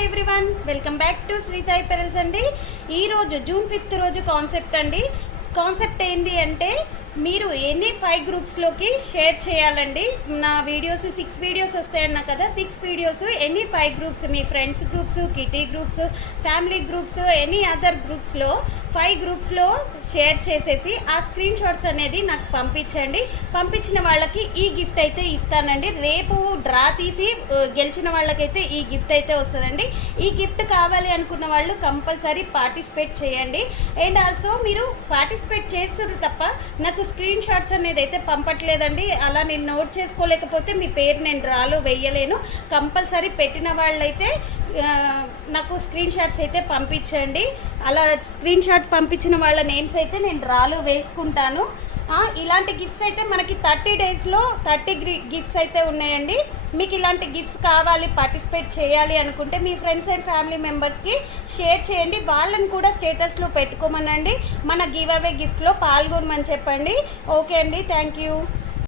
Hi everyone, welcome back to Sri Sai pearls అండి. ఈరోజు June 5th రోజు కాన్సెప్ట్ అండి. కాన్సెప్ట్ ఏంటి అంటే మీరు ఎనీ 5 గ్రూప్స్లోకి షేర్ చేయాలండి. నా వీడియోస్ 6 వీడియోస్ వస్తాయన్నా కదా, 6 వీడియోస్ ఎనీ 5 గ్రూప్స్, మీ friends groups, kitty groups, family groups, any other గ్రూప్స్లో 5 గ్రూప్స్లో షేర్ చేసేసి ఆ స్క్రీన్ షాట్స్ అనేది నాకు పంపించండి. పంపించిన వాళ్ళకి ఈ గిఫ్ట్ అయితే ఇస్తానండి. రేపు డ్రా తీసి గెలిచిన వాళ్ళకైతే ఈ గిఫ్ట్ అయితే వస్తుందండి. ఈ గిఫ్ట్ కావాలి అనుకున్న వాళ్ళు కంపల్సరీ పార్టిసిపేట్ చేయండి. అండ్ ఆల్సో మీరు పార్టిసిపేట్ చేస్తారు తప్ప నాకు స్క్రీన్ షాట్స్ అనేది అయితే పంపట్లేదండి. అలా నేను నోట్ చేసుకోలేకపోతే మీ పేరు నేను డ్రాలో వేయలేను. కంపల్సరీ పెట్టిన వాళ్ళైతే నాకు స్క్రీన్ షాట్స్ అయితే పంపించండి. అలా స్క్రీన్ షాట్ పంపించిన వాళ్ళ నేమ్స్ అయితే నేను డ్రాలో వేసుకుంటాను. ఇలాంటి గిఫ్ట్స్ అయితే మనకి 30 డేస్లో 30 గిఫ్ట్స్ అయితే ఉన్నాయండి. మీకు ఇలాంటి గిఫ్ట్స్ కావాలి, పార్టిసిపేట్ చేయాలి అనుకుంటే మీ ఫ్రెండ్స్ అండ్ ఫ్యామిలీ మెంబర్స్కి షేర్ చేయండి. వాళ్ళని కూడా స్టేటస్లో పెట్టుకోమనండి. మన గివ్ అవే గిఫ్ట్లో పాల్గొనమని చెప్పండి. ఓకే అండి, థ్యాంక్ యూ.